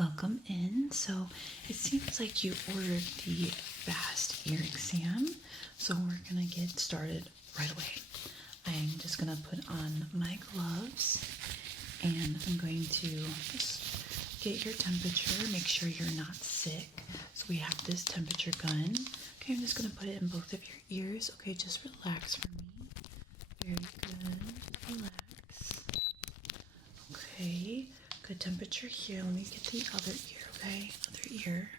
Welcome in. So it seems like you ordered the fast ear exam. So we're gonna get started right away. I'm just gonna put on my gloves and I'm going to just get your temperature, make sure you're not sick. So we have this temperature gun. Okay, I'm just gonna put it in both of your ears. Okay, just relax for me. Very good. Relax. Okay, good temperature here. Let me get the other ear, okay? Other ear.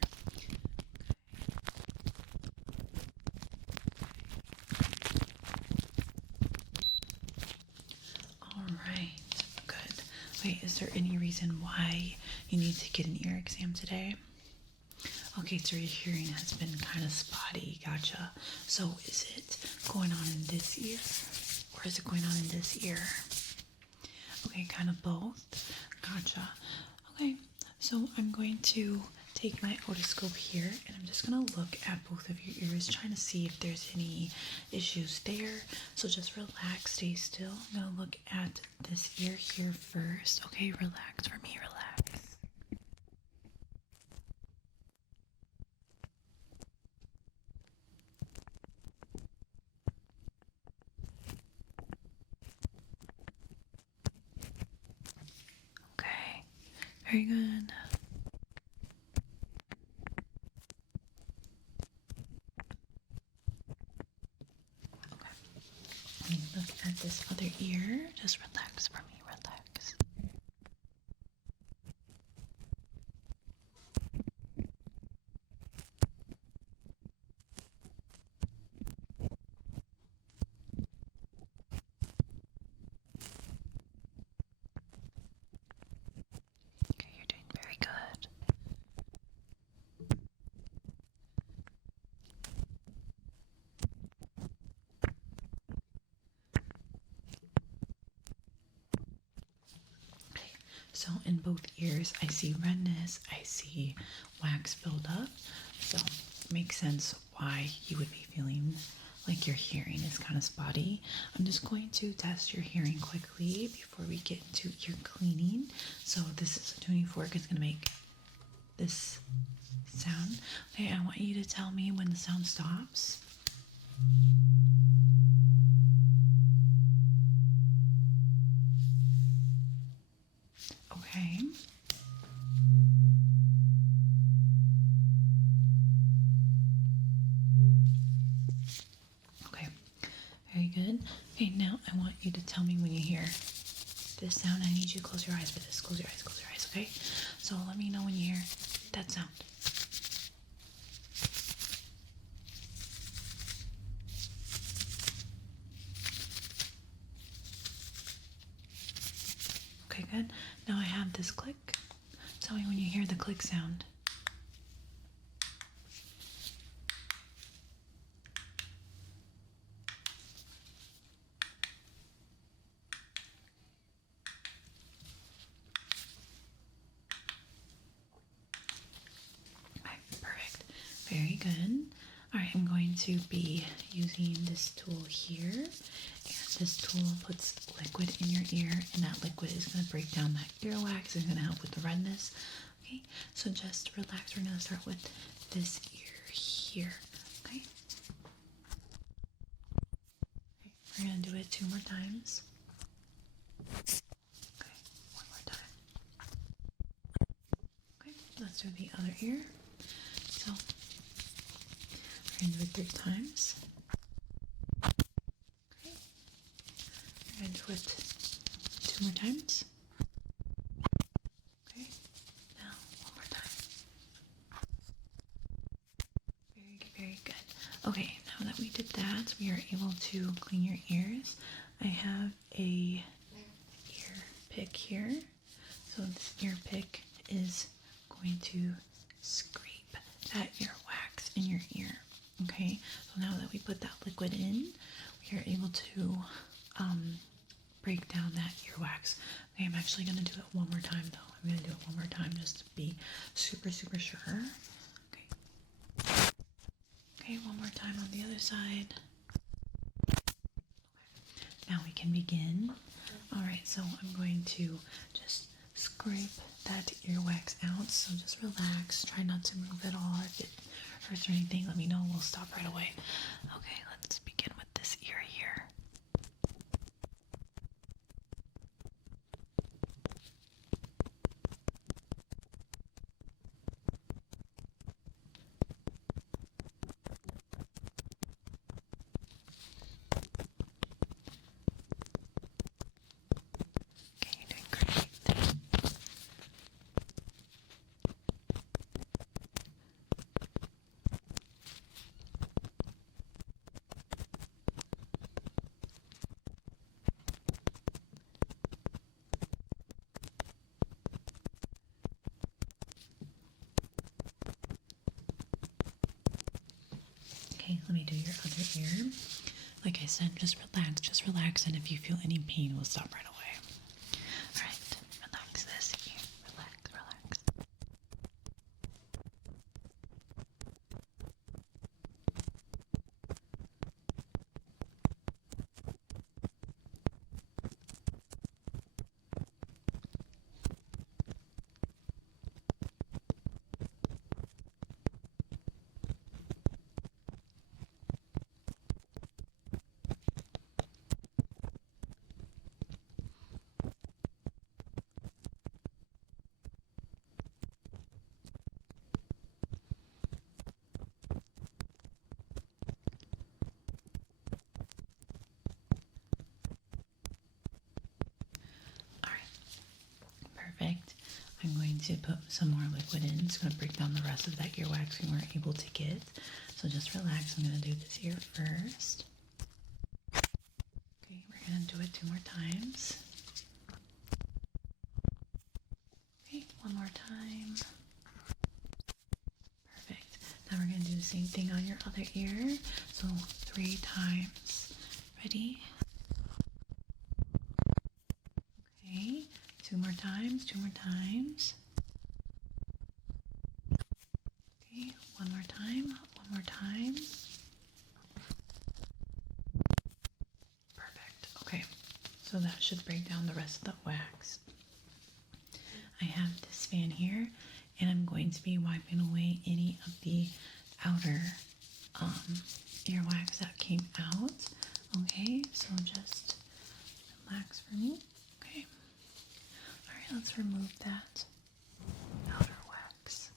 All right, good. Wait, is there any reason why you need to get an ear exam today? Okay, so your hearing has been kind of spotty. Gotcha. So is it going on in this ear or is it going on in this ear? Okay, kind of both. Gotcha. Okay, so I'm going to take my otoscope here and I'm just going to look at both of your ears, trying to see if there's any issues there. So just relax, stay still. I'm going to look at this ear here first. Okay, relax for me, relax. Okay, very good. Okay, let me look at this other ear. Just relax for me, relax. Okay, you're doing very good. Okay, so in both ears, I see redness, I see wax buildup. So it makes sense why you would be feeling like your hearing is kind of spotty. I'm just going to test your hearing quickly before we get into your cleaning. So this is a tuning fork. It's going to make this sound. Okay, I want you to tell me when the sound stops. Okay. Okay, very good. Okay, now I want you to tell me when you hear this sound. I need you to close your eyes for this. Close your eyes, okay? So let me know when you hear that sound. Okay, good. Now I have this click. Tell me when you hear the click sound. Okay, perfect. Very good. All right, I'm going to be using this tool here. And this tool puts liquid in your ear, and that liquid is going to break down that earwax and going to help with the redness. Okay, so just relax. We're going to start with this ear here. Okay. Okay, we're going to do it 2 more times. Okay, 1 more time. Okay, let's do the other ear. So we're going to do it 3 times. Okay, we're going to do it 2 more times. Okay, now 1 more time. Very, very good. Okay, now that we did that, we are able to clean your ears. I have a ear pick here. So this ear pick is going to scrape that earwax in your ear. Okay, so now that we put that liquid in, we are able to break down that earwax. Okay, I'm actually going to do it 1 more time though. I'm going to do it 1 more time just to be super, super sure. Okay. Okay, 1 more time on the other side. Okay. Now we can begin. All right, so I'm going to just scrape that earwax out. So just relax. Try not to move at all. If it hurts or anything, let me know. We'll stop right away. Okay, let's begin with this ear here. Okay, you're doing great. Okay, let me do your other ear. Like I said, just relax, and if you feel any pain, we'll stop right away. Alright, relax this ear. Relax. Alright, perfect. I'm going to put some more liquid in. It's going to break down the rest of that earwax we weren't able to get. So just relax. I'm going to do this ear first. Okay, we're going to do it 2 more times. Okay, 1 more time. Perfect. Now we're going to do the same thing on your other ear. So 3 times. Ready? Okay, 2 more times. Okay, 1 more time. Perfect. Okay, so that should break down the rest of the wax. I have this fan here, and I'm going to be wiping away any of the outer earwax that came out. Okay, so just relax for me. Okay. Alright, let's remove that outer wax.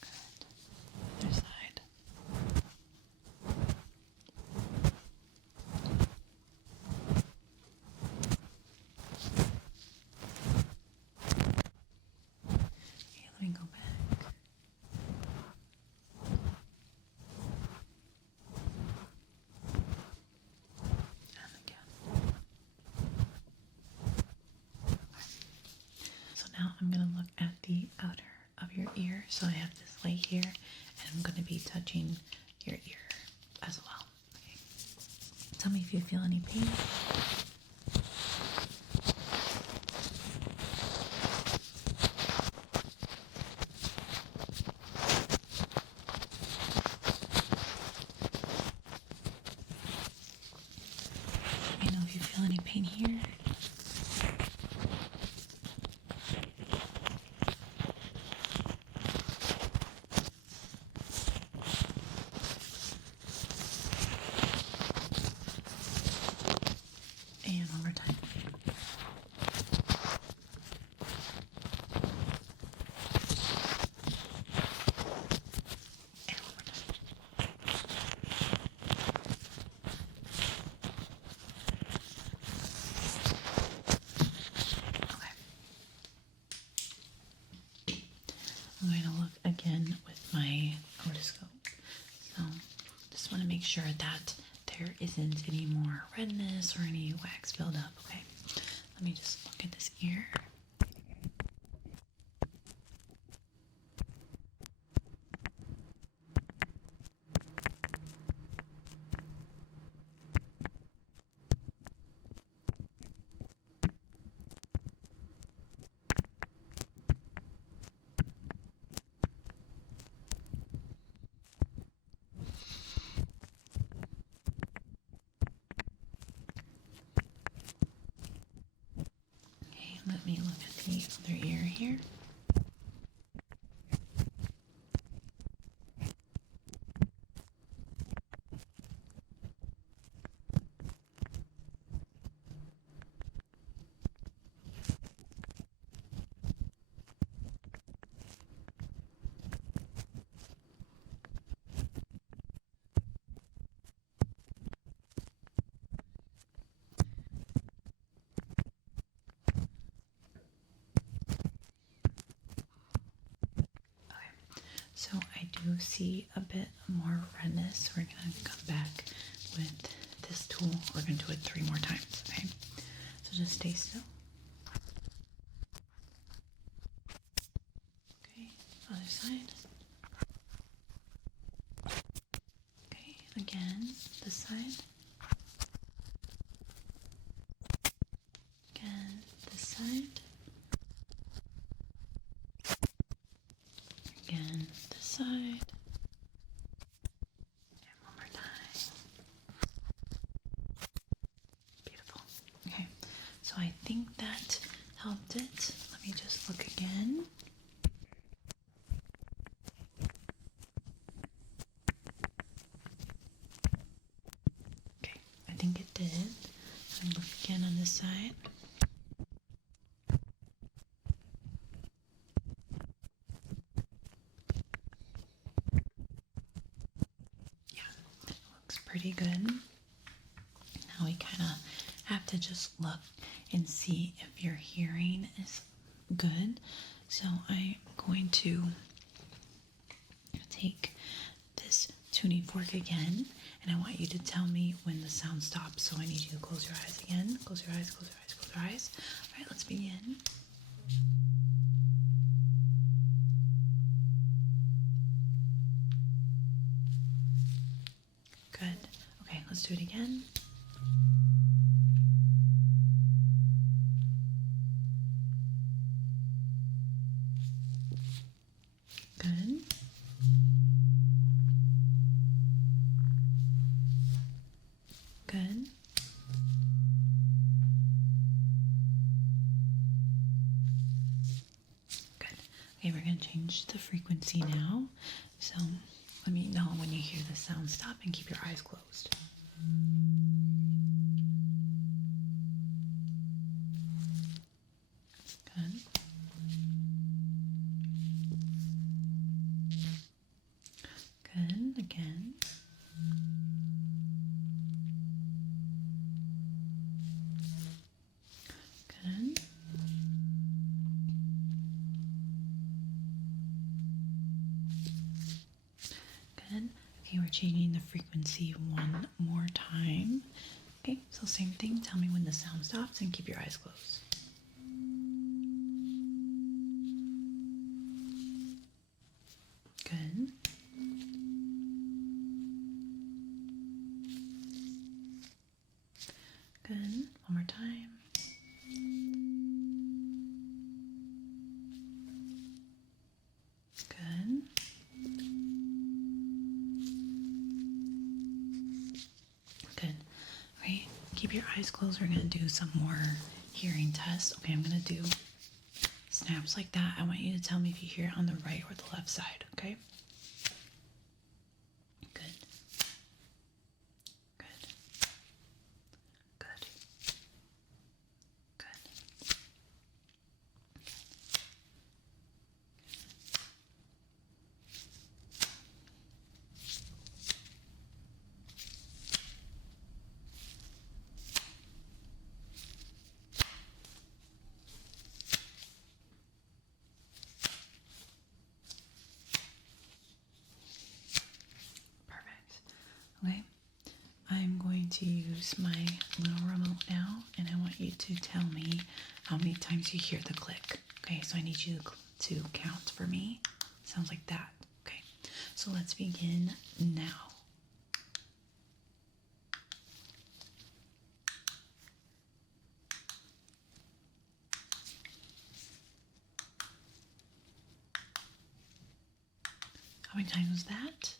Good. Other side. Okay, let me go back. And again. So now I'm going to look at the outer of your ear. So I have this light here, and I'm going to be touching your ear as well. Okay. Tell me if you feel any pain. Let me know if you feel any pain here. And one more time. And one more time. Okay. I'm going to look again with my otoscope. So just want to make sure that there isn't any more redness or any wax buildup. Okay. Let me just look at this ear. let me look at the other ear here. So I do see a bit more redness. We're gonna come back with this tool. We're gonna do it 3 more times, okay? So just stay still. Okay, other side. Okay, again, this side. Again, this side. Again, this side. And one more time. Beautiful. Okay, so I think that helped it. Let me just look again. Okay, I think it did. Let me look again on this side. Looks pretty good. Now we kind of have to just look and see if your hearing is good. So I'm going to take this tuning fork again, and I want you to tell me when the sound stops. So I need you to close your eyes again. Close your eyes, close your eyes, close your eyes. All right, let's begin. Good. Okay, let's do it again. Good. Good. Good. Okay, we're going to change the frequency now. So let me know when you hear the sound stop and keep your eyes closed. Good. Good. Again. Good. Good. Okay, we're changing the frequency one more time. Okay, so same thing. Tell me when the sound stops and keep your eyes closed. Good. Good. One more time. Good. Good. Okay, keep your eyes closed. We're going to do some more hearing tests. Okay, I'm going to do snaps like that. I want you to tell me if you hear it on the right or the left side, okay? Good. Good. Good. Good. Perfect. Okay. I'm going to use my little remote now, and I want you to tell me how many times you hear the click. Okay, so I need you to count for me. Sounds like that. Okay, so let's begin now. How many times was that?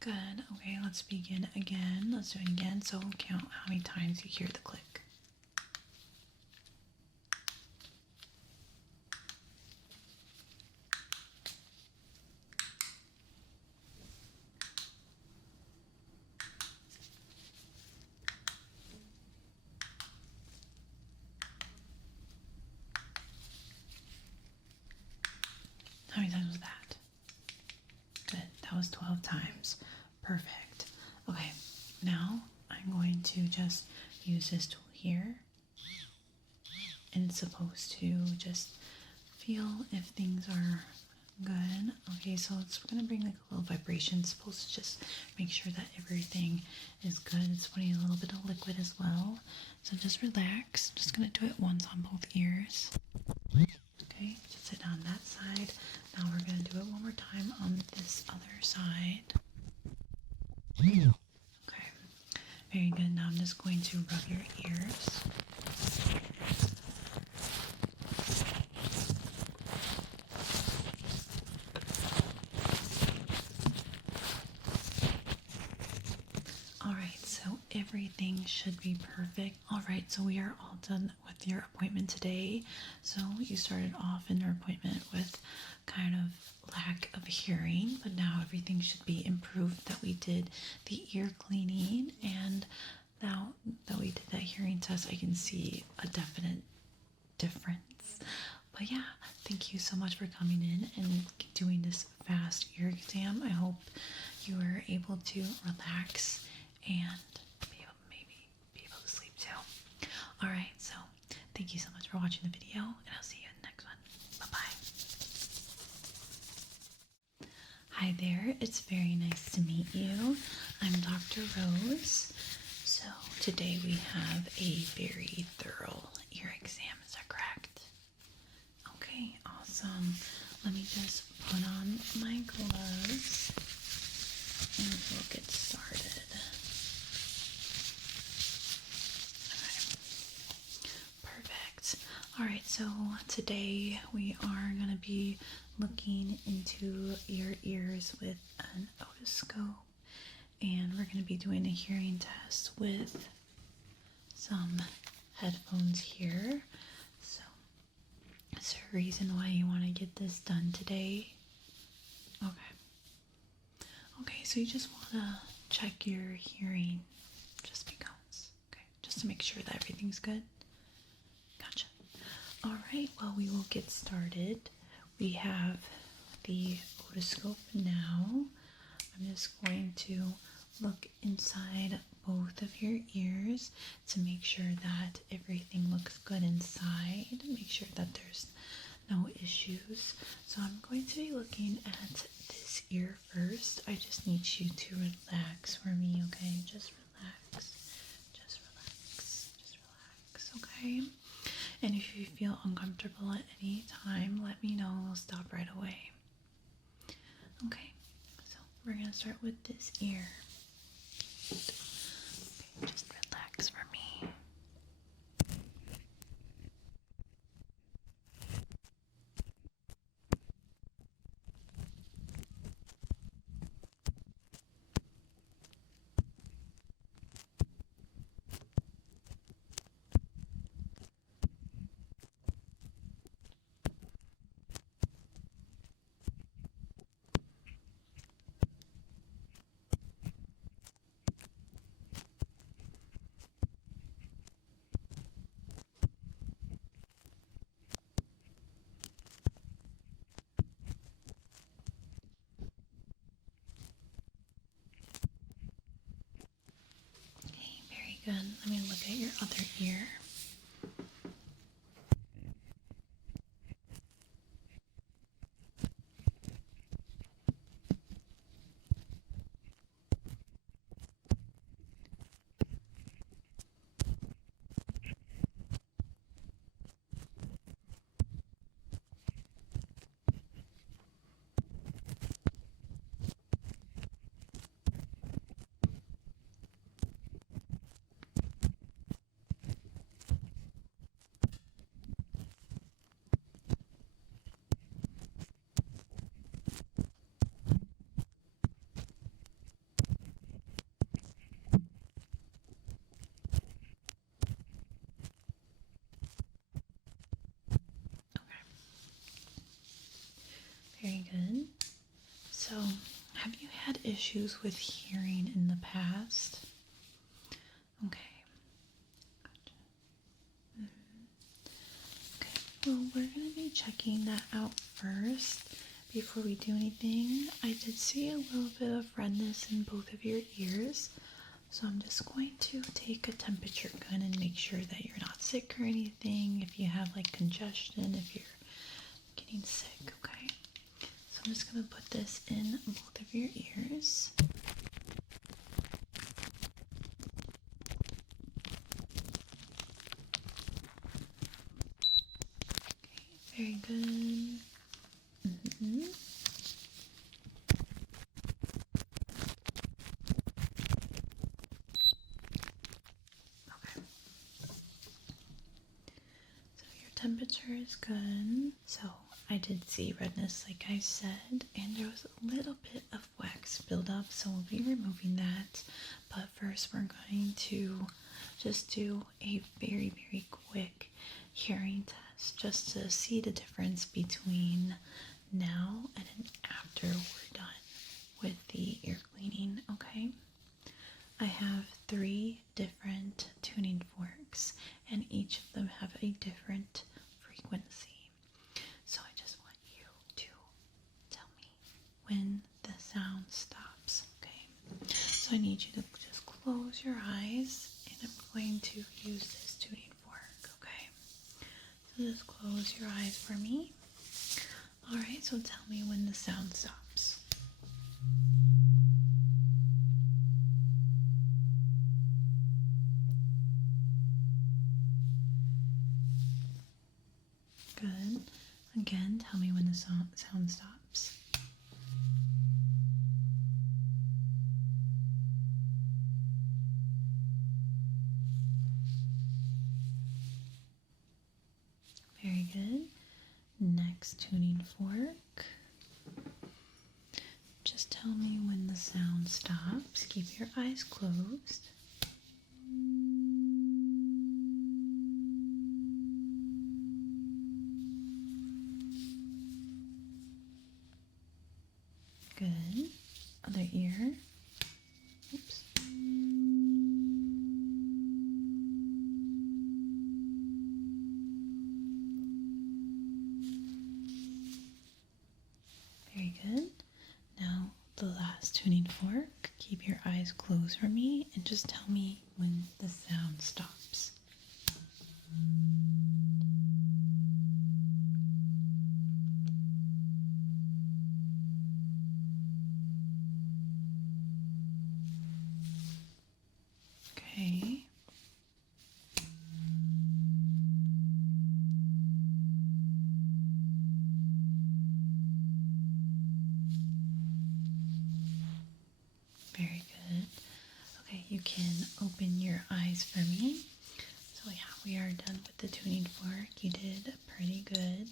Good. Okay, let's begin again. Let's do it again. So count how many times you hear the click. How many times was that? Good. That was 12 times. Perfect. Okay, now I'm going to just use this tool here. And it's supposed to just feel if things are good. Okay, so it's going to bring like a little vibration. It's supposed to just make sure that everything is good. It's putting a little bit of liquid as well. So just relax. Just going to do it once on both ears. Okay, just sit on that side. Now we're going to do it one more time on this other side. Okay, very good. Now I'm just going to rub your ears. Alright, so everything should be perfect. Alright, so we are all done with your appointment today. So you started off in your appointment with kind of lack of hearing, but now everything should be improved, that we did the ear cleaning, and now that we did that hearing test, I can see a definite difference. But yeah, thank you so much for coming in and doing this fast ear exam. I hope you were able to relax and maybe be able to sleep too. Alright, so thank you so much for watching the video, and I'll see you in the next one. Bye-bye. Hi there, it's very nice to meet you. I'm Dr. Rose. So today we have a very thorough ear exam, is that correct? Okay, awesome. Let me just put on my gloves and we'll get started. Perfect. Alright, so today we are going to be looking into your ears with an otoscope, and we're going to be doing a hearing test with some headphones here. So, is there a reason why you want to get this done today? Okay, so you just want to check your hearing just because, okay, just to make sure that everything's good. Gotcha. Alright, well, we will get started. We have the otoscope now. I'm just going to look inside both of your ears to make sure that everything looks good inside. Make sure that there's no issues. So I'm going to be looking at this ear first. I just need you to relax for me, okay? Just relax. Just relax. Just relax, okay? And if you feel uncomfortable at any time, let me know and we'll stop right away. Okay, so we're gonna start with this ear. Okay, just relax for me. Okay, very good. Let me look at your other ear. Very good. So, have you had issues with hearing in the past? Okay. Gotcha. Okay, well, we're going to be checking that out first before we do anything, I did see a little bit of redness in both of your ears. So I'm just going to take a temperature gun and make sure that you're not sick or anything. If you have like congestion, if you're getting sick, okay? So I'm just going to put this in both of your ears. Okay, very good. Okay. So your temperature is good. So I did see redness, like I said, and there was a little bit of wax buildup, so we'll be removing that. But first, we're going to just do a very, very quick hearing test just to see the difference between now and after we're done with the ear cleaning, okay? I have 3 different tuning forks, and each of them have a different frequency. So I just want you to tell me when the sound stops, okay? So I need you to just close your eyes, and I'm going to use this tuning fork, okay? So just close your eyes for me. Alright, so tell me when the sound stops. Good. Again, tell me when the sound stops. Very good. Next tuning fork. Just tell me when the sound stops. Keep your eyes closed. Good. Other ear. Oops. Very good. Now the last tuning fork. Keep your eyes closed for me and just tell me when the sound stops. Okay. Very good. Okay, you can open your eyes for me. So yeah, we are done with the tuning fork. You did pretty good.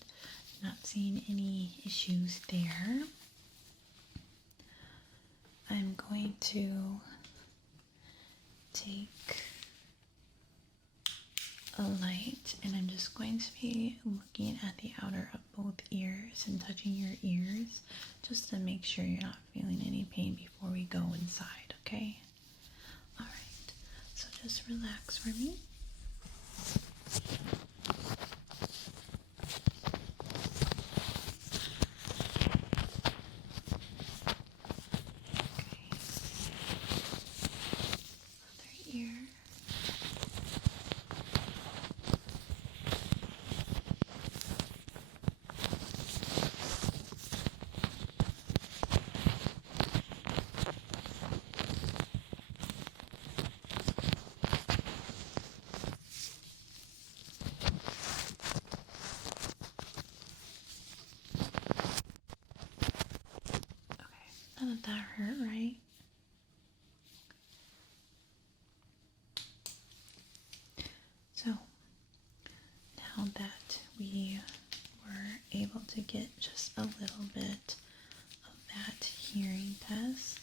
Not seeing any issues there. I'm going to take a light and I'm just going to be looking at the outer of both ears and touching your ears just to make sure you're not feeling any pain before we go inside, okay? Alright, so just relax for me. Other ear. None of that hurt, right? So, now that we were able to get just a little bit of that hearing test,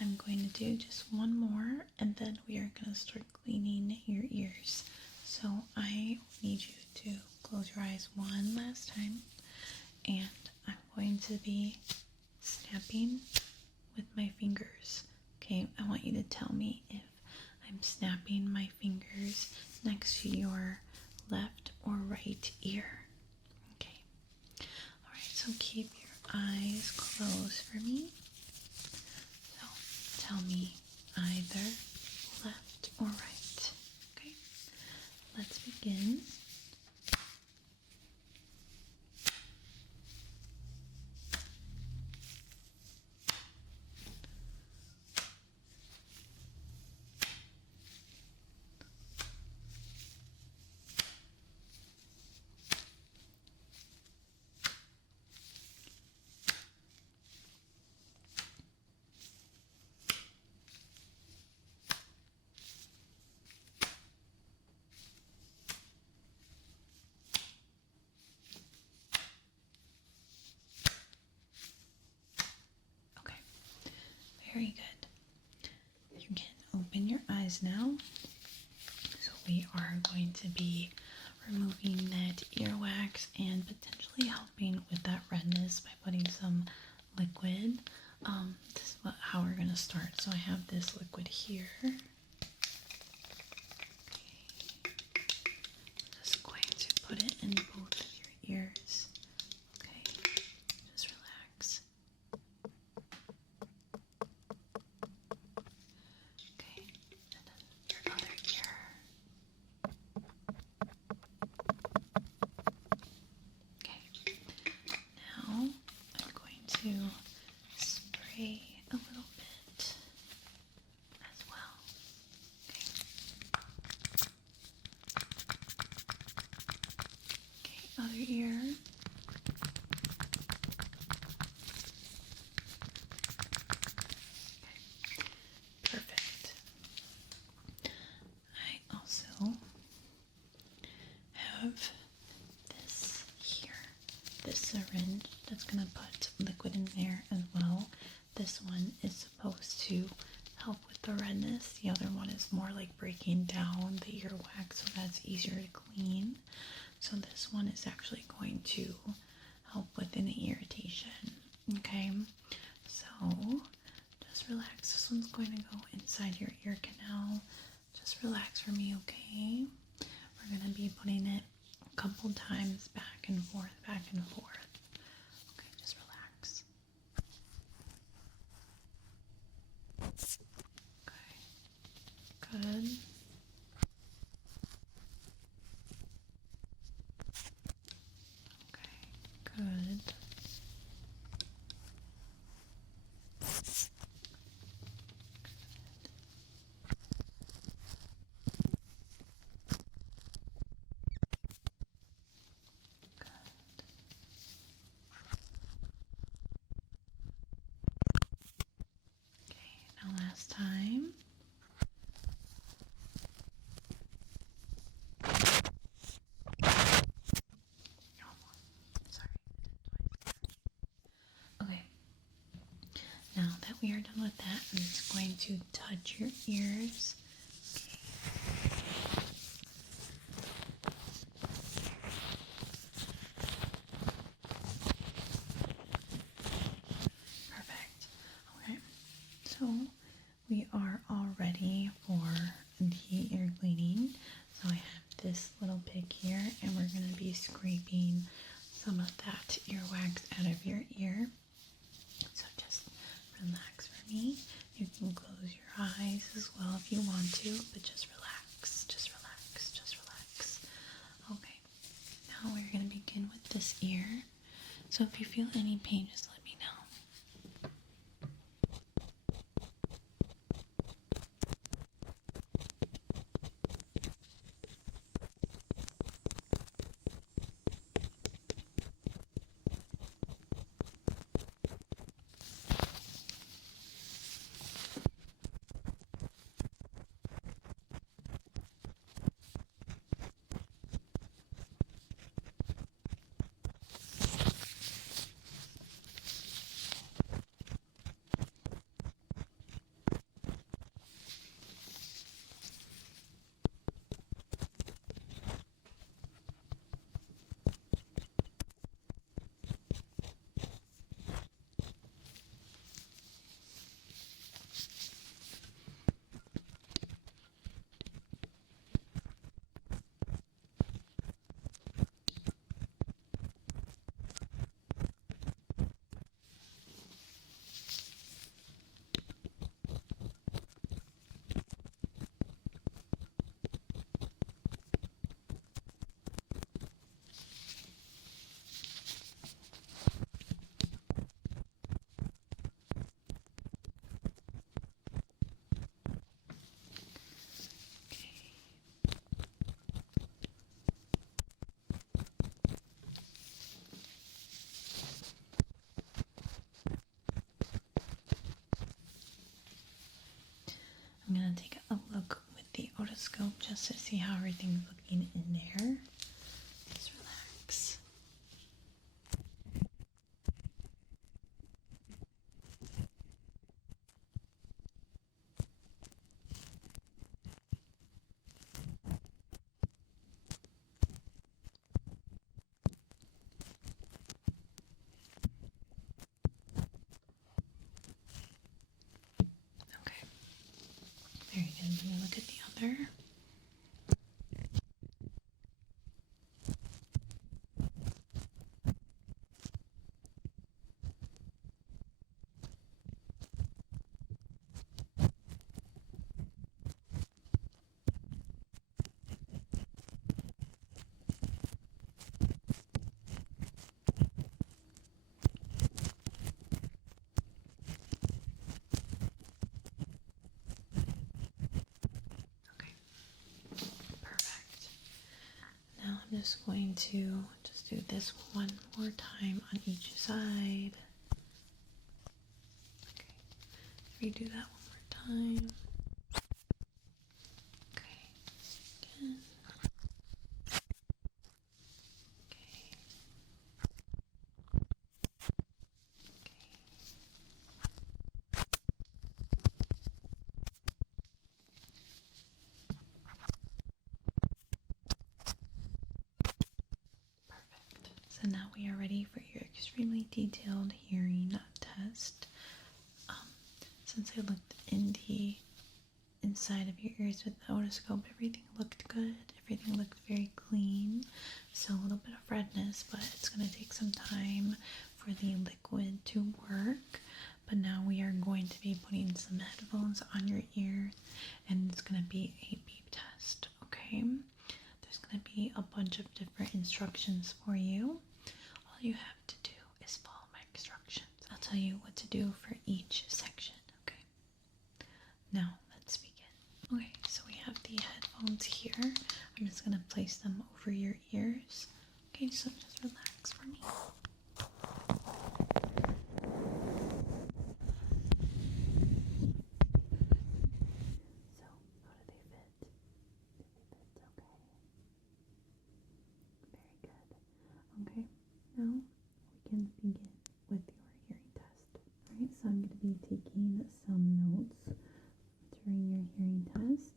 I'm going to do just one more and then we are going to start cleaning your ears. So I need you to close your eyes one last time, and I'm going to be snapping with my fingers. Okay, I want you to tell me if I'm snapping my fingers next to your left or right ear. Okay. Alright, so keep your eyes begins. Okay, very good. You can open your eyes now. So we are going to be removing that earwax and potentially helping with that redness by putting some liquid. This is how we're going to start. So I have this liquid here. Okay. Just going to put it in both of your ears. Okay, just relax. Okay, and then your other ear. Okay, now I'm going to spray a little bit as well. Okay, other ear. Perfect. I also have this here, this syringe that's going to put liquid in there as well. This one is supposed to help with the redness. The other one is more like breaking down the earwax so that's easier to clean. So this one is actually going to help with any irritation. Okay, so just relax. This one's going to go inside your ear canal. Just relax for me, okay? We're going to be putting it a couple times back and forth, back and forth. Okay, just relax. Okay, good. Okay, good. Now last time. Sorry. Okay. Now that we are done with that, I'm just going to touch your ears. Perfect. Okay. So we are all ready for the ear cleaning. So I have this little pick here, and we're going to be scraping some of that earwax out of your ear. So just relax for me. You can close your eyes as well if you want to, but just relax, just relax, just relax. Okay, now we're going to begin with this ear. So if you feel any pain, just let me know. otoscope just to see how everything's looking in there. Just relax. Okay, very good. Let me look at the other. Okay, perfect. Now I'm just going to just do this one more time on each side. Okay, redo that one more time. Okay, again. Okay. Perfect. So now we are ready for your extremely detailed hearing test. Since I looked in the inside of your ears with the otoscope, everything looked good. Everything looked very clean. So a little bit of redness, but it's going to take some time for the liquid to work. But now we are going to be putting some headphones on your ears, and it's going to be a beep test, okay? There's going to be a bunch of different instructions for you. All you have to do is follow my instructions. I'll tell you what to do for each section, okay? Now, let's begin. Okay, so we have the headphones here. I'm just going to place them over your ears. Okay, so just relax for me. So, how do they fit? Do they fit okay? Very good. Okay, now we can begin with your hearing test. Alright, so I'm going to be taking some notes during your hearing test.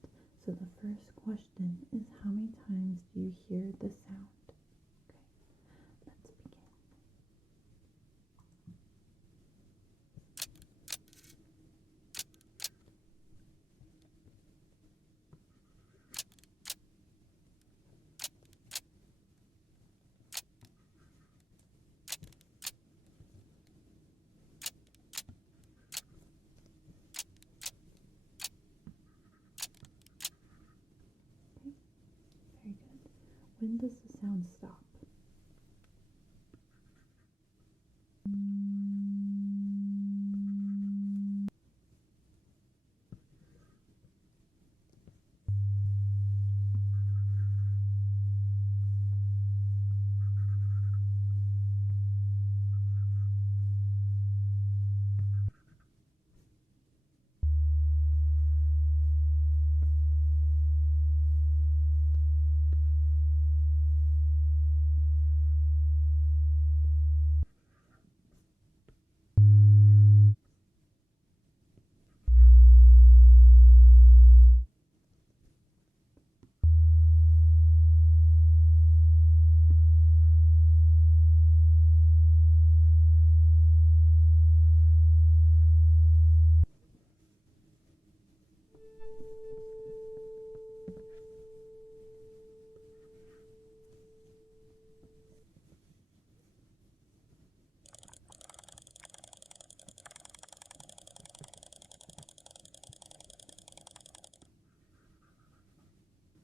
So the first question is, how many times do you hear the sound? Okay, let's begin. Okay, very good. When does the sound stop?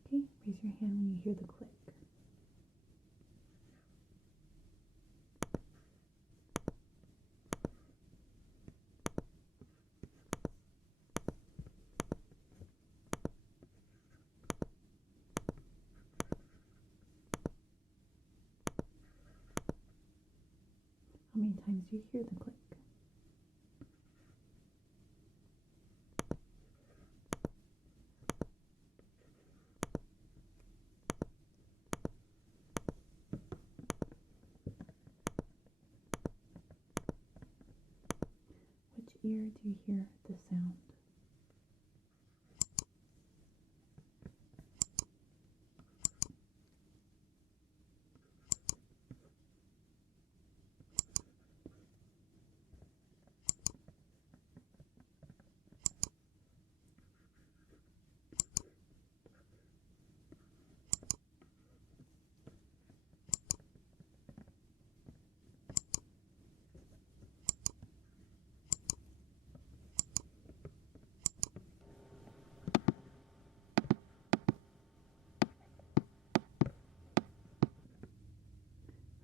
Okay, raise your hand when you hear the click. How many times do you hear the click? ear do you hear the sound?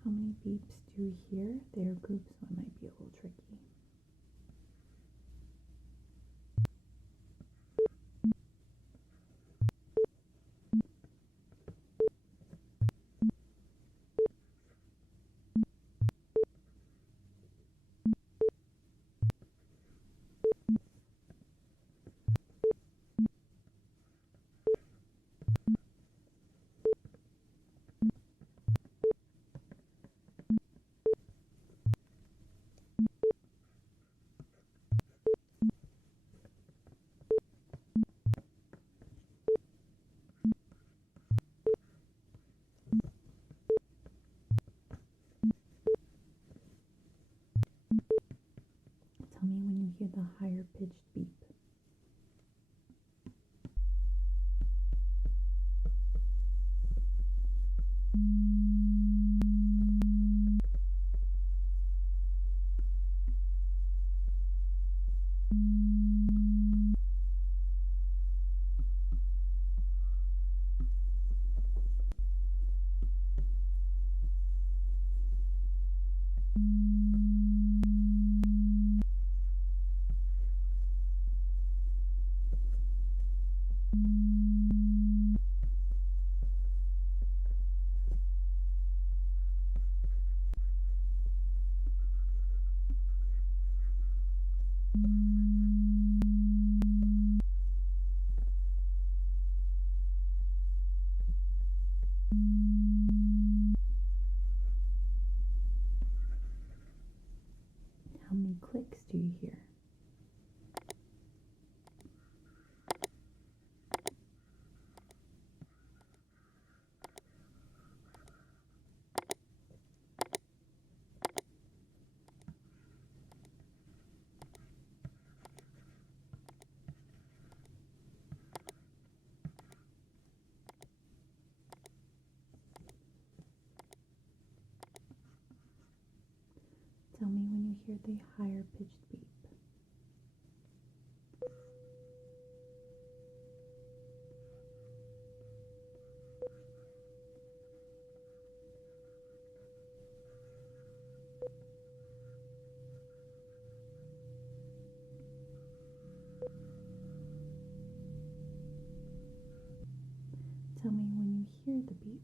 How many beeps do you hear? They are groups, so it might be a little tricky. Tell me when you hear the higher pitched beep. How many clicks do you hear? Tell me when you hear the higher pitched beep. Tell me when you hear the beep.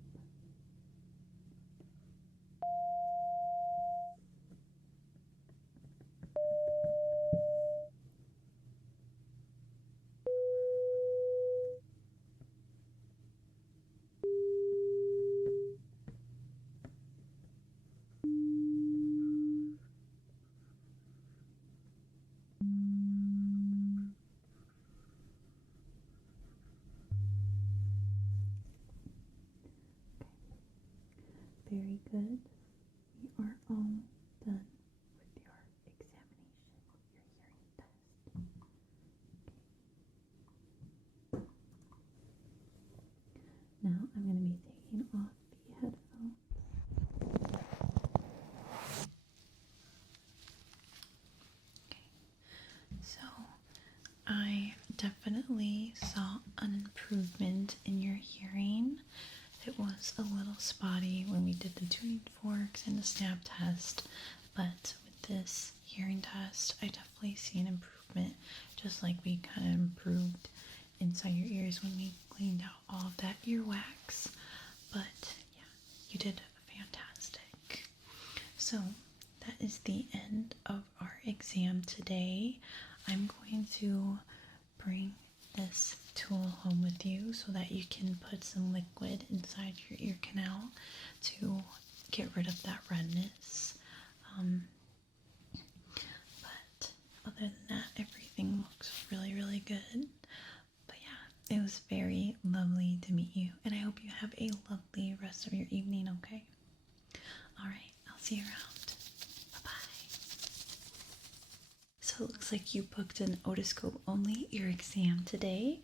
Very good. We are all done with your examination, your hearing test. Now I'm going to be taking off the headphones. Okay, so I definitely saw an improvement in your hearing. It was a little spotty when we did the tuning forks and the snap test, but with this hearing test, I definitely see an improvement, just like we kind of improved inside your ears when we cleaned out all of that earwax. But yeah, you did fantastic. So that is the end of our exam today. I'm going to bring this tool home with you so that you can put some liquid inside your ear canal to get rid of that redness. But other than that, everything looks really, really good. But yeah, it was very lovely to meet you, and I hope you have a lovely rest of your evening, okay? Alright, I'll see you around. Bye-bye. So it looks like you booked an otoscope only ear exam today.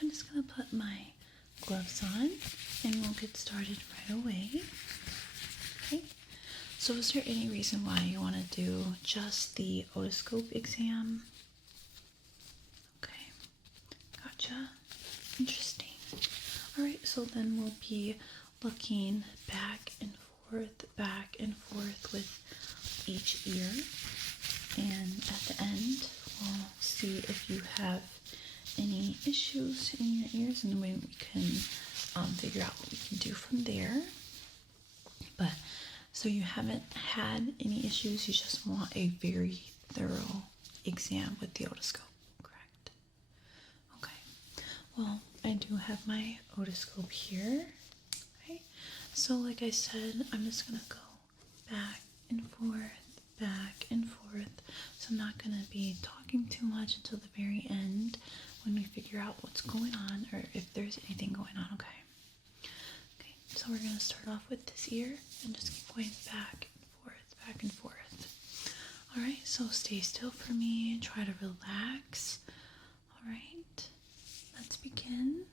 I'm just going to put my gloves on and we'll get started right away. Okay. So is there any reason why you want to do just the otoscope exam? Okay. Gotcha. Interesting. Alright, so then we'll be looking back and forth with each ear. And at the end, we'll see if you have any issues in your ears, and then we can figure out what we can do from there. But so you haven't had any issues, you just want a very thorough exam with the otoscope, correct? Okay. Well, I do have my otoscope here. Okay. So like I said, I'm just gonna go back and forth. So I'm not gonna be talking too much until the very end when we figure out what's going on or if there's anything going on, okay? Okay, so we're gonna start off with this ear and just keep going back and forth. Alright, so stay still for me, try to relax. Alright, let's begin.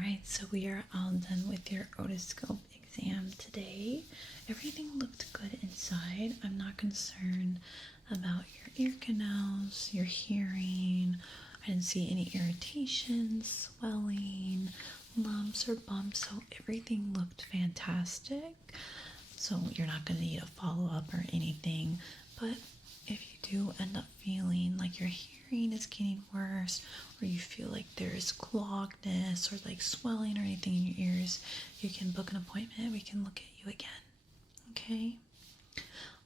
Alright, so we are all done with your otoscope exam today. Everything looked good inside. I'm not concerned about your ear canals, your hearing. I didn't see any irritations, swelling, lumps, or bumps, so everything looked fantastic. So you're not going to need a follow-up or anything, but if you do end up feeling like your hearing is getting worse, or you feel like there's cloggedness or like swelling or anything in your ears, you can book an appointment. We can look at you again. Okay?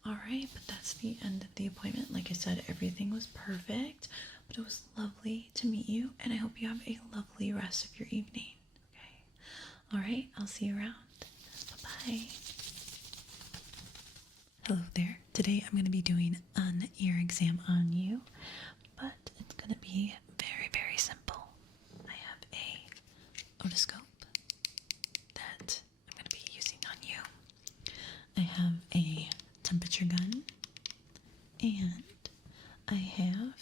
Alright, but that's the end of the appointment. Like I said, everything was perfect, but it was lovely to meet you, and I hope you have a lovely rest of your evening. Okay? Alright, I'll see you around. Bye-bye. Hello there. Today I'm going to be doing an ear exam on you, but it's going to be very, very simple. I have a otoscope that I'm going to be using on you. I have a temperature gun, and I have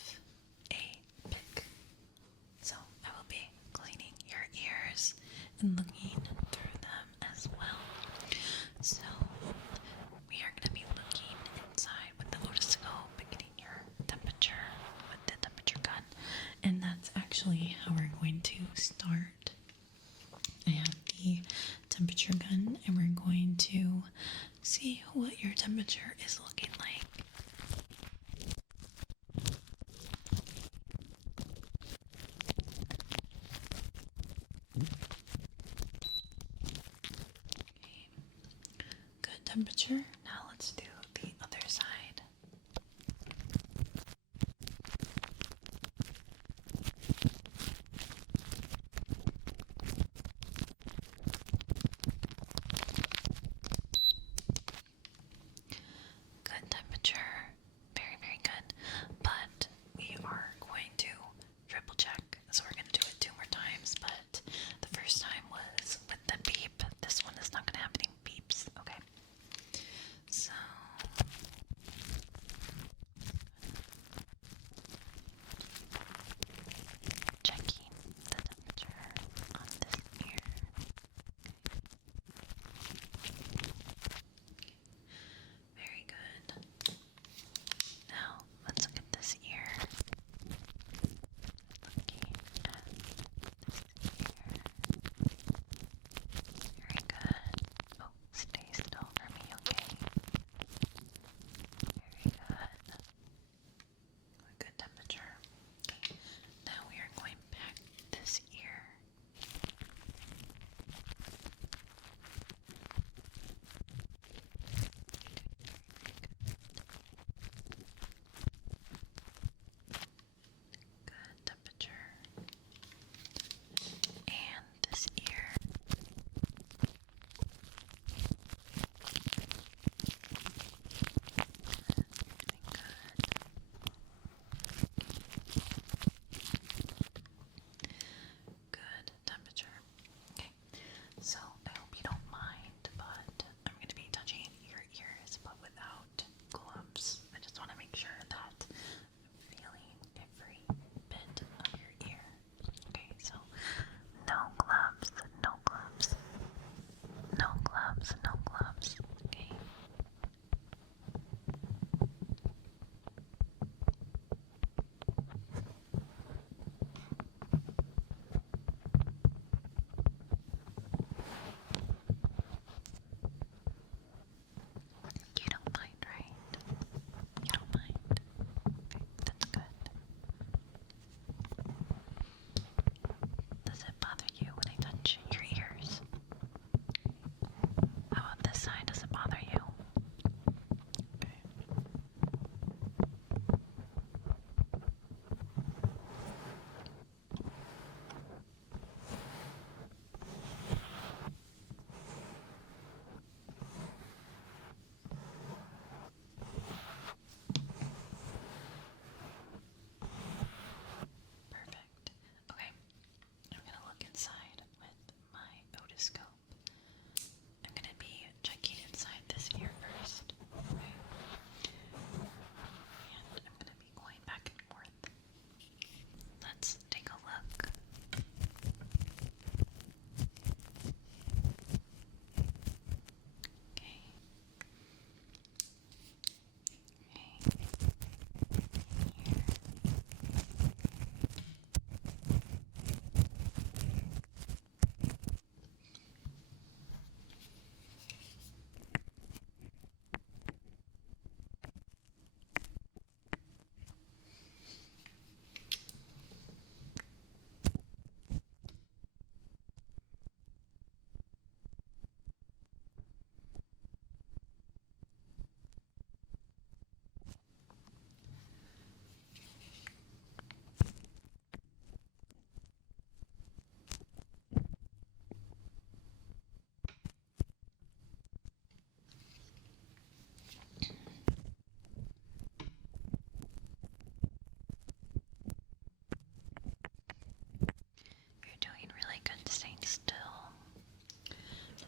a pick. So I will be cleaning your ears and looking through them as well. So we are going to be looking inside with the otoscope and getting your temperature with the temperature gun. And that's actually how we're going to start. I have the temperature gun, and we're going to see what your temperature is looking like. Okay. Good temperature. Now let's do the other side. Good temperature. Very, very good. But we are going to triple check. So we're going to do it 2 more times. But the first time was with the beep. This one is not going to have any beeps. Okay.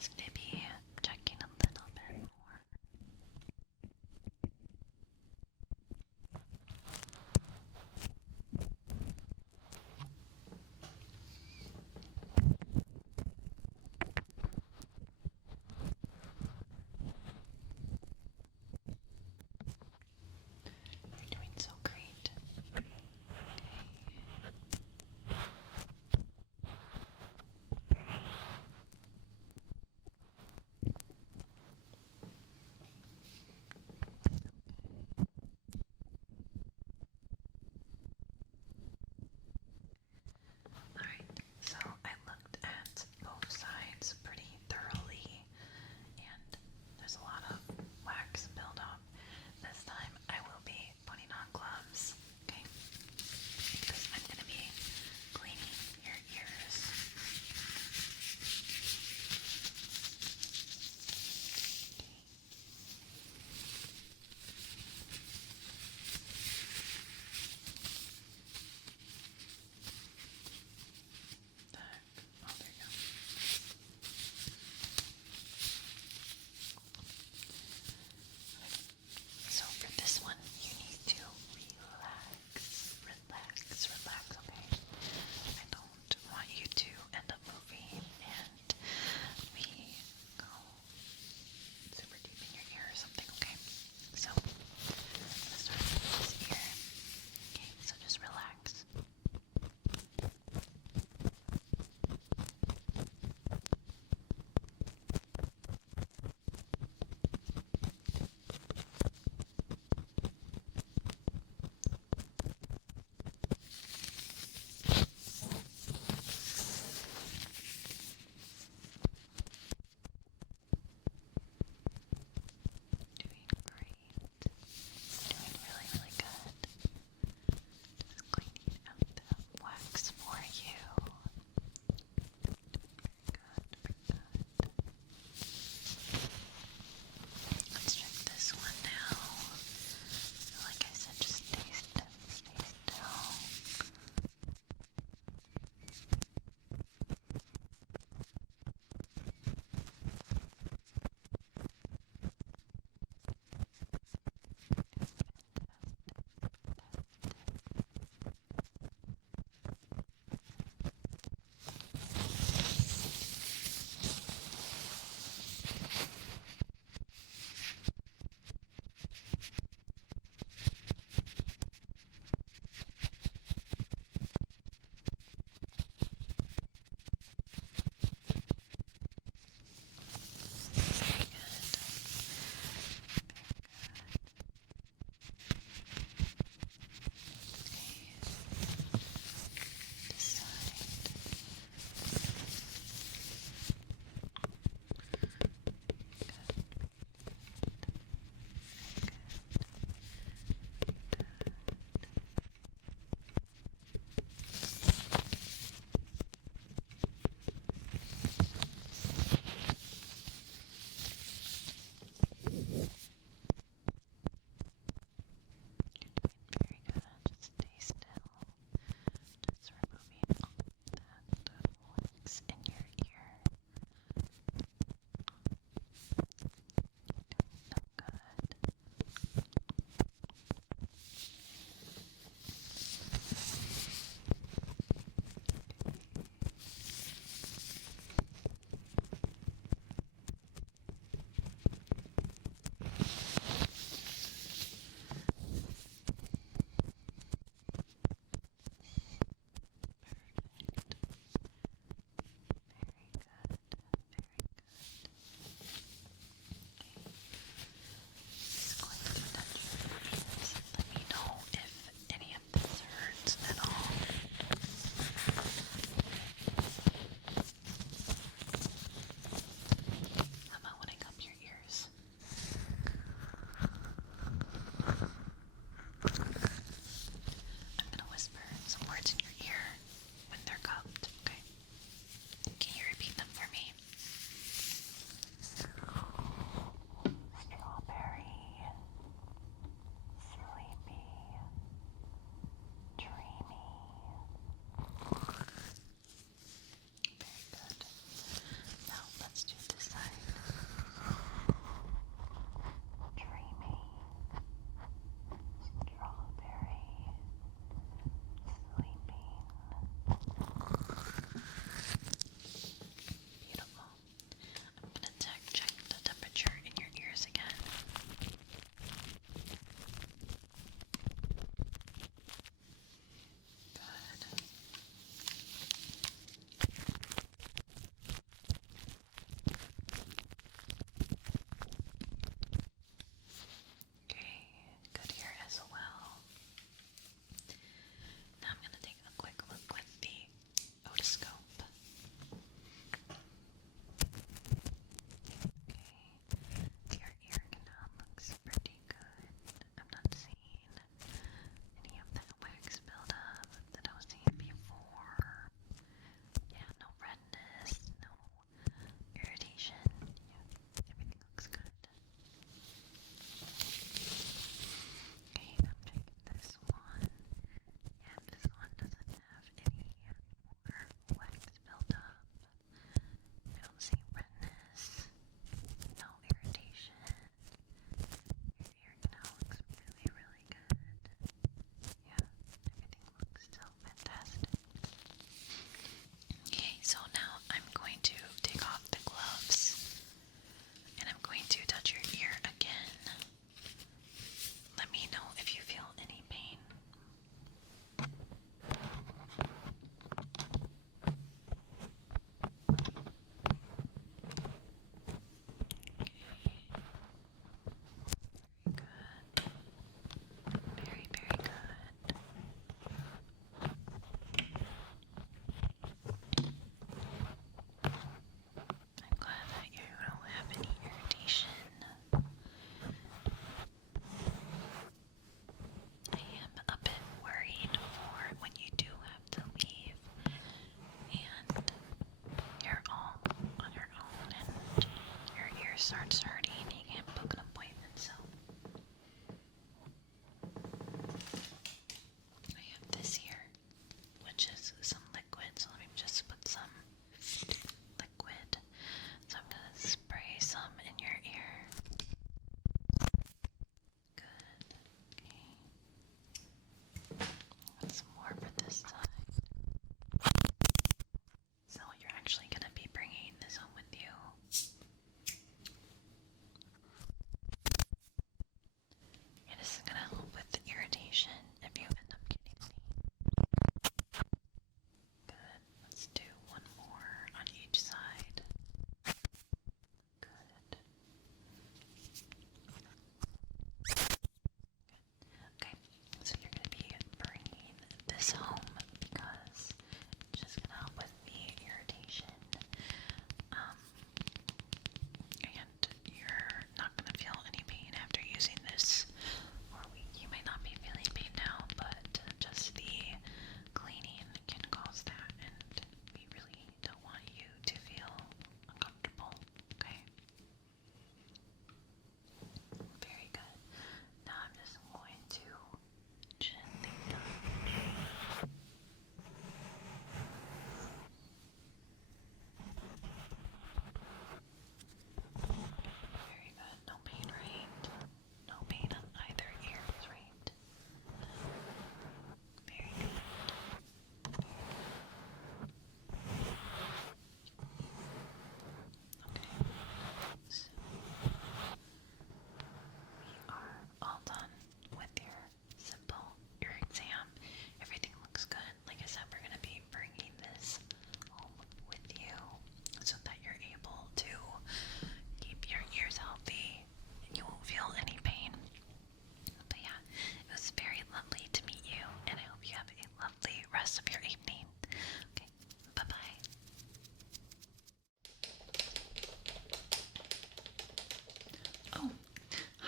just gonna be checking a little bit more. You're doing so great. Okay.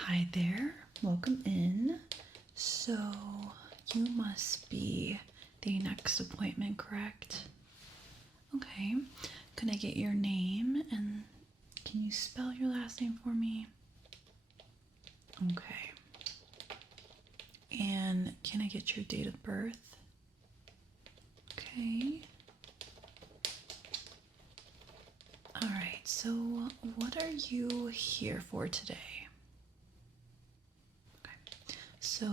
Hi there, welcome in. So, you must be the next appointment, correct? Okay, can I get your name and can you spell your last name for me? Okay. And can I get your date of birth? Okay. All right, so what are you here for today? Okay. So,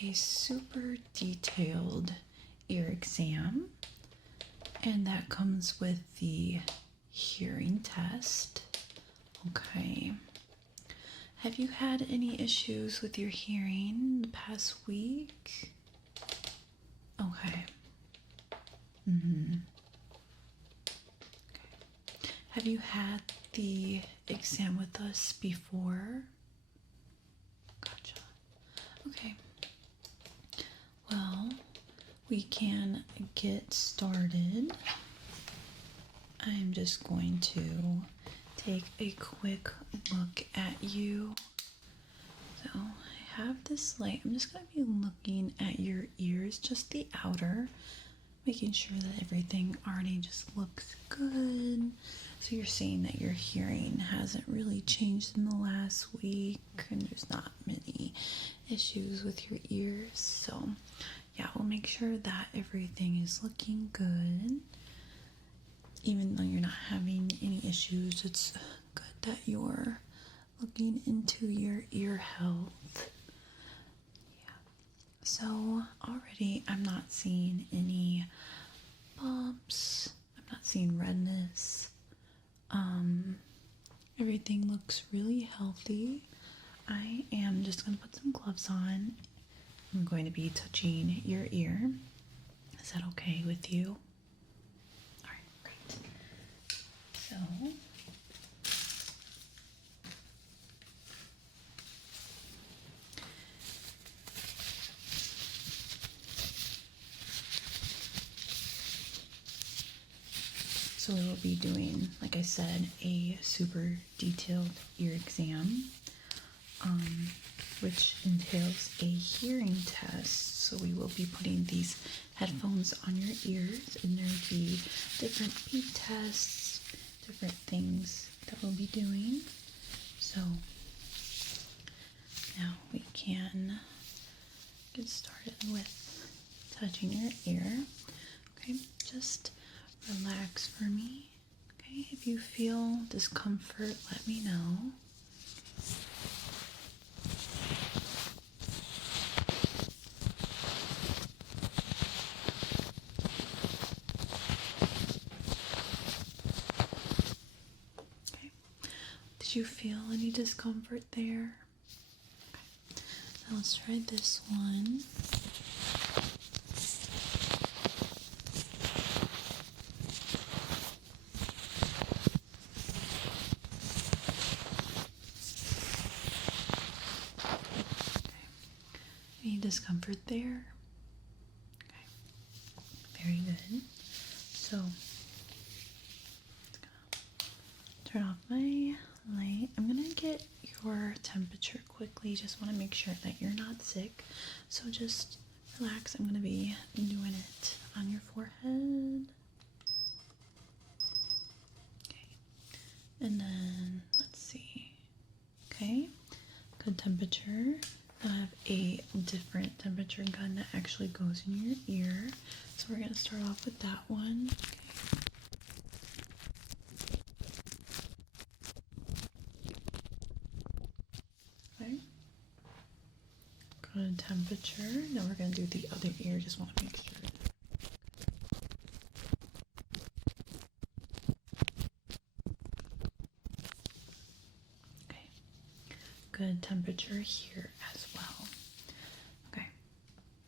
a super detailed ear exam, and that comes with the hearing test. Okay. Have you had any issues with your hearing the past week? Okay. Mm-hmm. Okay. Have you had the exam with us before? Gotcha. Okay. Well, we can get started. I'm just going to take a quick look at you. So I have this light. I'm just going to be looking at your ears, just the outer, making sure that everything already just looks good. So you're saying that your hearing hasn't really changed in the last week and there's not many issues with your ears. So yeah, we'll make sure that everything is looking good. Even though you're not having any issues, it's good that you're looking into your ear health. Yeah. So already I'm not seeing any bumps. I'm not seeing redness. Everything looks really healthy. I am just going to put some gloves on. I'm going to be touching your ear. Is that okay with you? All right, great. So, we will be doing, like I said, a super detailed ear exam, which entails a hearing test. So we will be putting these headphones on your ears, and there will be different beat tests, different things that we'll be doing. So now we can get started with touching your ear. Okay, just relax for me. Okay, if you feel discomfort, let me know. Okay, did you feel any discomfort there? Okay, now let's try this one. Any discomfort there? Okay, very good. So, turn off my light. I'm gonna get your temperature quickly. Just want to make sure that you're not sick. So just relax. I'm gonna be doing it on your forehead. Okay, and then let's see. Okay, good temperature. I have a different temperature gun that actually goes in your ear. So we're gonna start off with that one. Okay. Good temperature. Now we're gonna do the other ear. Just want to make sure. Okay. Good temperature here as well. Okay.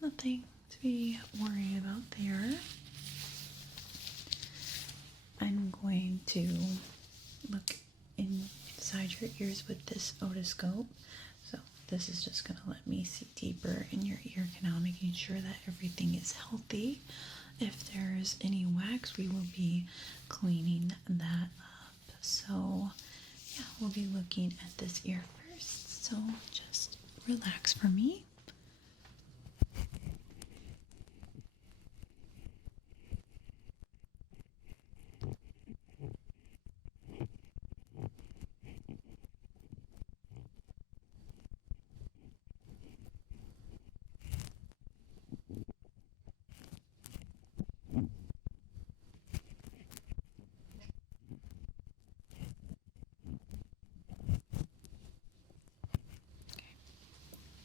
Nothing to be worried about there. I'm going to look inside your ears with this otoscope. So this is just going to let me see deeper in your ear canal, making sure that everything is healthy. If there's any wax, we will be cleaning that up. So yeah, we'll be looking at this ear first. So just relax for me.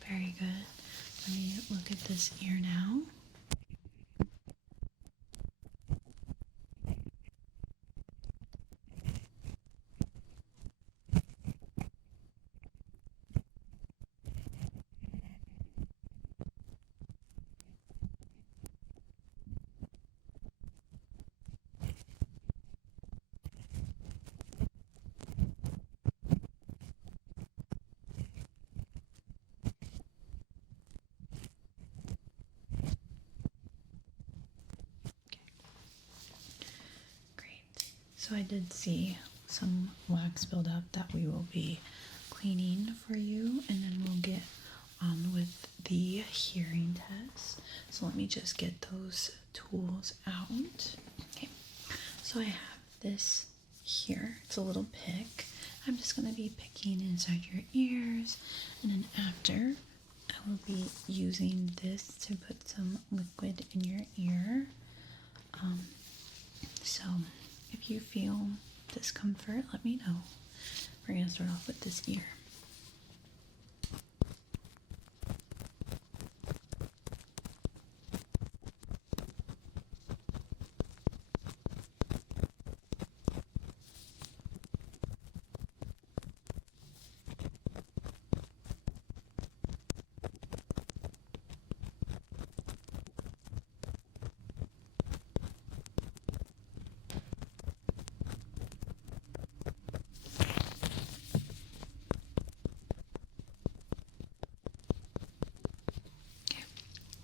Very good. Let me look at this ear now. Great. So I did see some wax buildup that we will be cleaning for you, and then we'll get on with the hearing test. So let me just get those tools out. Okay. So I have this here. It's a little pick. I'm just going to be picking inside your ears, and then after I will be using this to put some liquid in your ear. So if you feel discomfort, let me know. We're going to start off with this ear.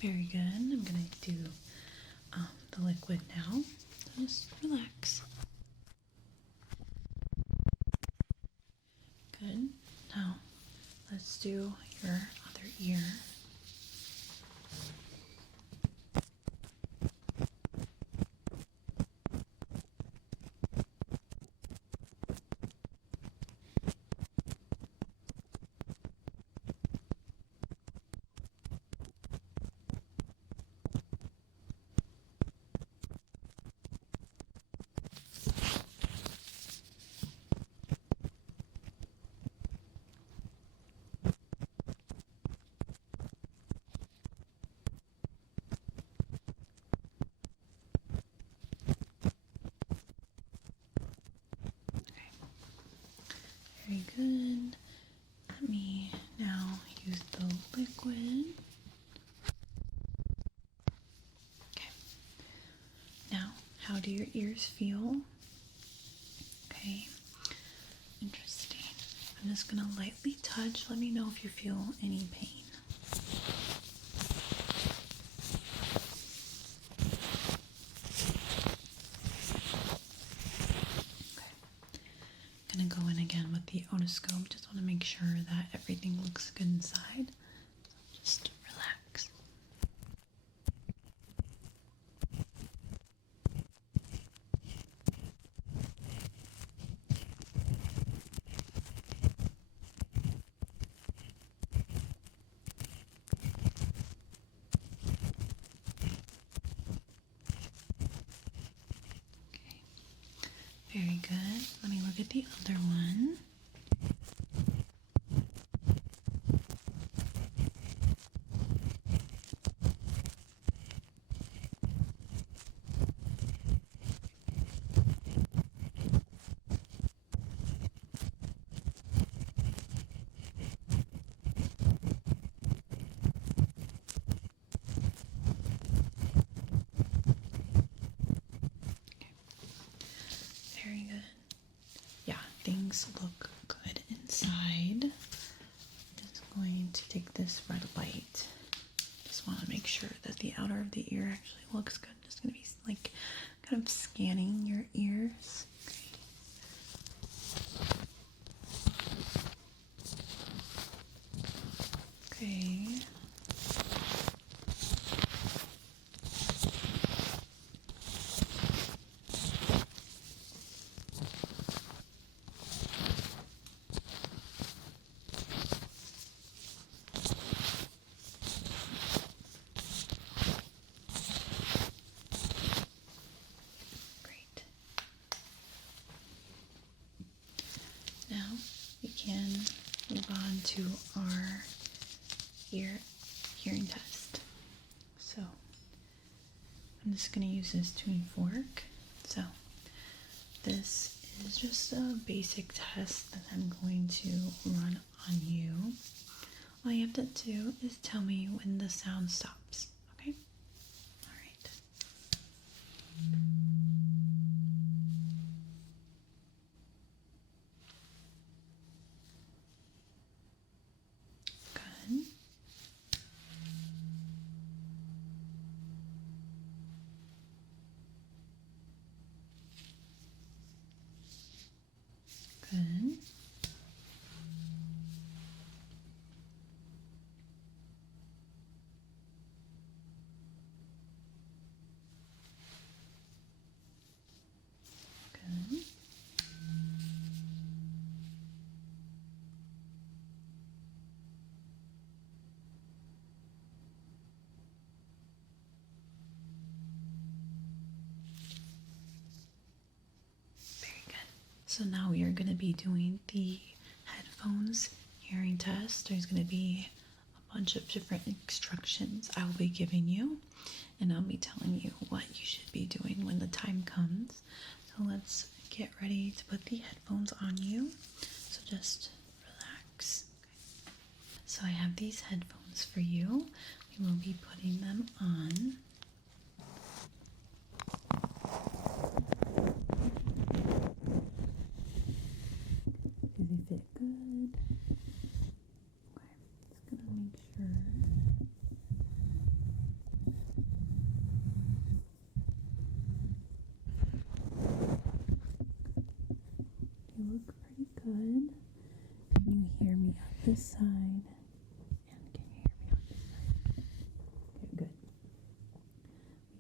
Very good. I'm gonna do the liquid now. So just relax. Good. Now let's do your other ear. Very good. Let me now use the liquid. Okay. Now, how do your ears feel? Okay. Interesting. I'm just gonna lightly touch. Let me know if you feel any pain. Gonna go in again with the otoscope. Just want to make sure that everything looks good inside. So just relax. Okay. Very good. Let me look at the other one. Very good. Yeah, things look good inside. Just going to take this red light. Just want to make sure that the outer of the ear actually looks good. Just going to be like kind of scanning your ears. Okay. Great. Now we can move on to our hearing test. So I'm just going to use this tuning fork. So this is just a basic test that I'm going to run on you. All you have to do is tell me when the sound stops, okay? All right. Good. Good. Good. Very good. So now we are going to be doing the headphones hearing test. There's going to be a bunch of different instructions I will be giving you, and I'll be telling you what you should be doing when the time comes. So let's get ready to put the headphones on you. So just relax. Okay. So I have these headphones for you. We will be putting them on. Do they fit good? Okay, just gonna make sure. You look pretty good. Can you hear me on this side? And can you hear me on this side? Okay, good.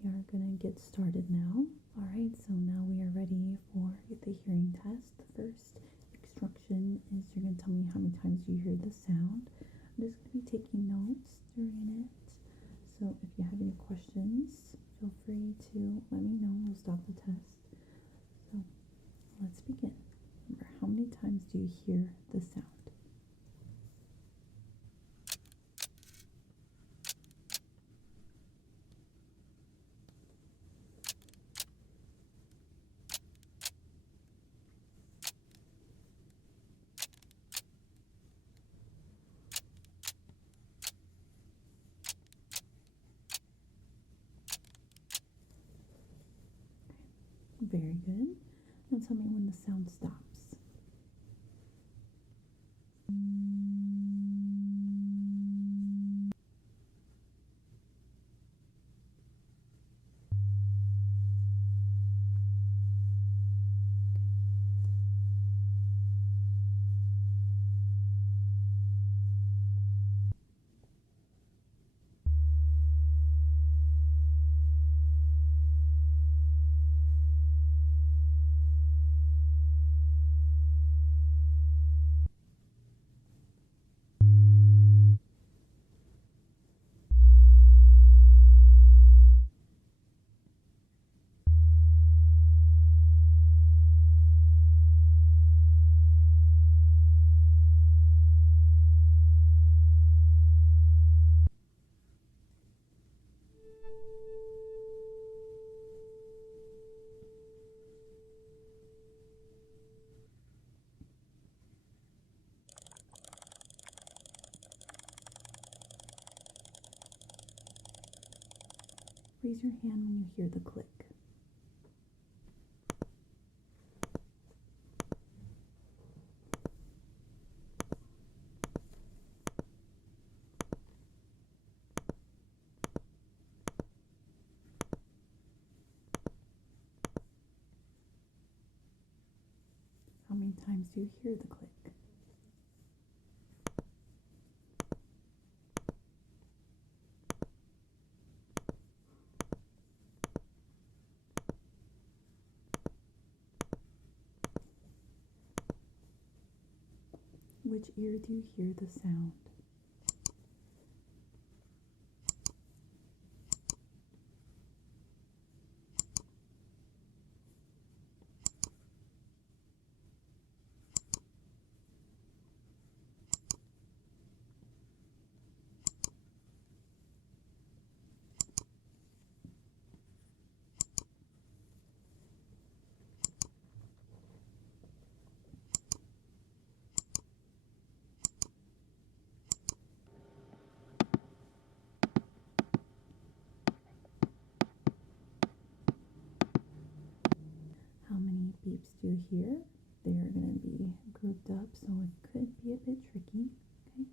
We are gonna get started now. Alright, so now we are ready for the hearing test. The first instruction is you're gonna tell me how many times you hear the sound. I'm just gonna be taking notes during it. So if you have any questions, feel free to let me know. We'll stop the test. So let's begin. Remember, how many times do you hear the sound? Very good. Now tell me when the sound stops. Raise your hand when you hear the click. How many times do you hear the click? Which ear do you hear the sound? How many beeps do you hear? They are going to be grouped up, so it could be a bit tricky. Okay.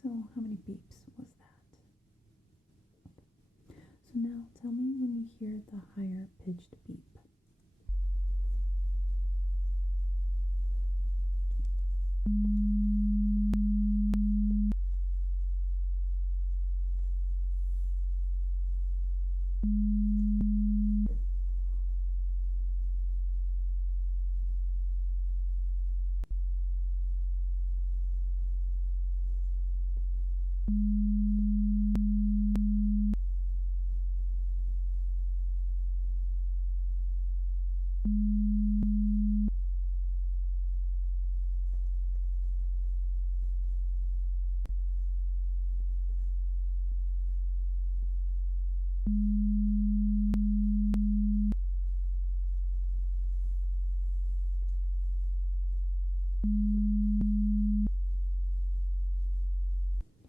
So how many beeps was that? So now tell me when you hear the higher pitched beep.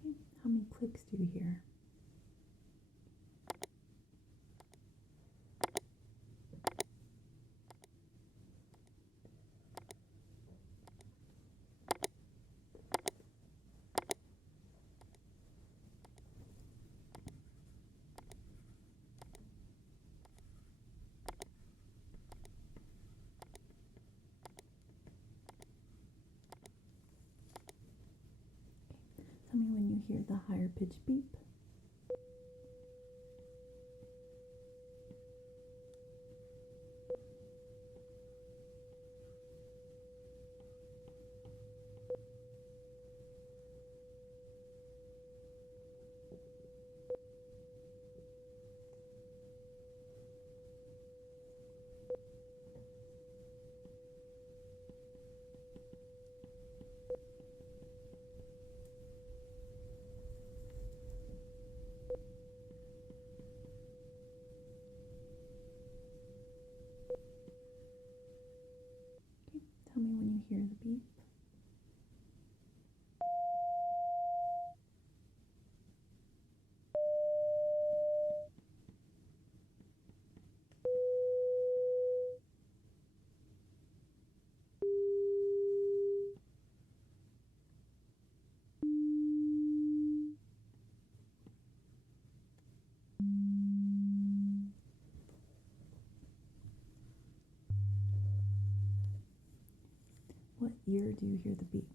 Okay. How many clicks do you hear? Tell me when you hear the higher pitched beep. Okay. Tell me when you hear the beep. What ear do you hear the beep?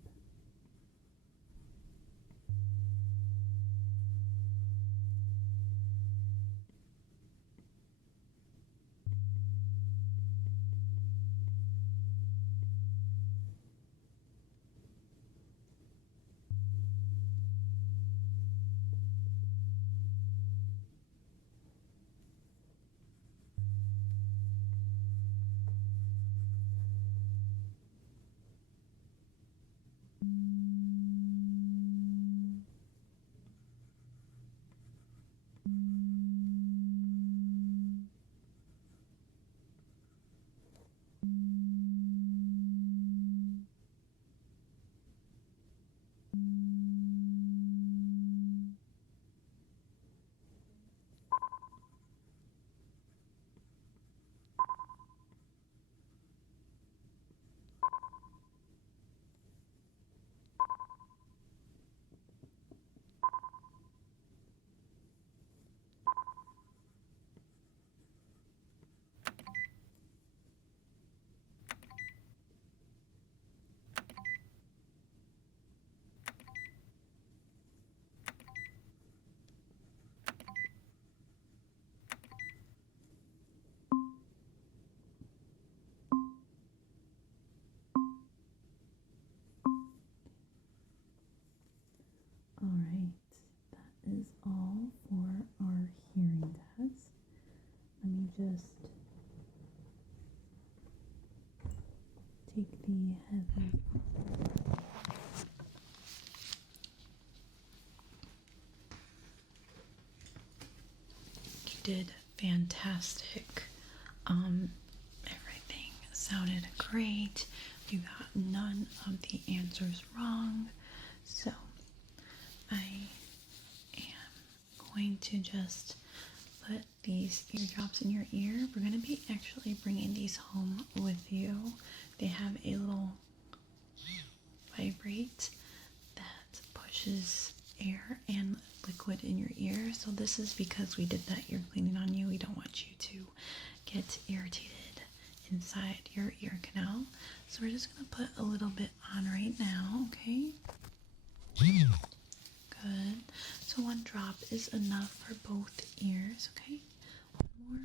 take the headphones off. You did fantastic. Everything sounded great. You got none of the answers wrong. So I am going to just put these eardrops in your ear. We're going to be actually bringing these home with you. They have a little vibrate that pushes air and liquid in your ear. So this is because we did that ear cleaning on you. We don't want you to get irritated inside your ear canal. So we're just going to put a little bit on right now, okay? Good. So one drop is enough for both ears, okay? One more.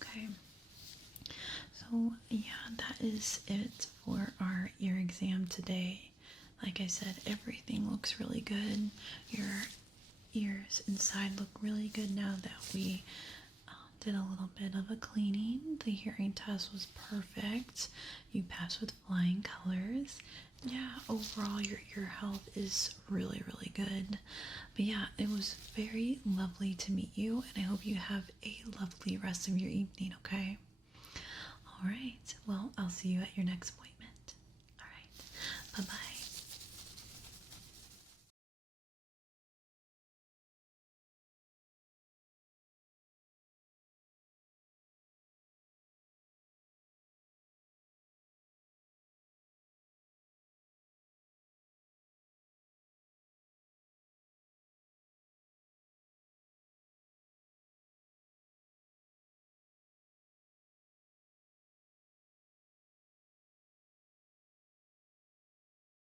Okay. So yeah, that is it for our ear exam today. Like I said, everything looks really good. Your ears inside look really good now that we did a little bit of a cleaning. The hearing test was perfect. You passed with flying colors. Yeah, overall your ear health is really, really good. But yeah, it was very lovely to meet you, and I hope you have a lovely rest of your evening, okay? All right, well, I'll see you at your next appointment.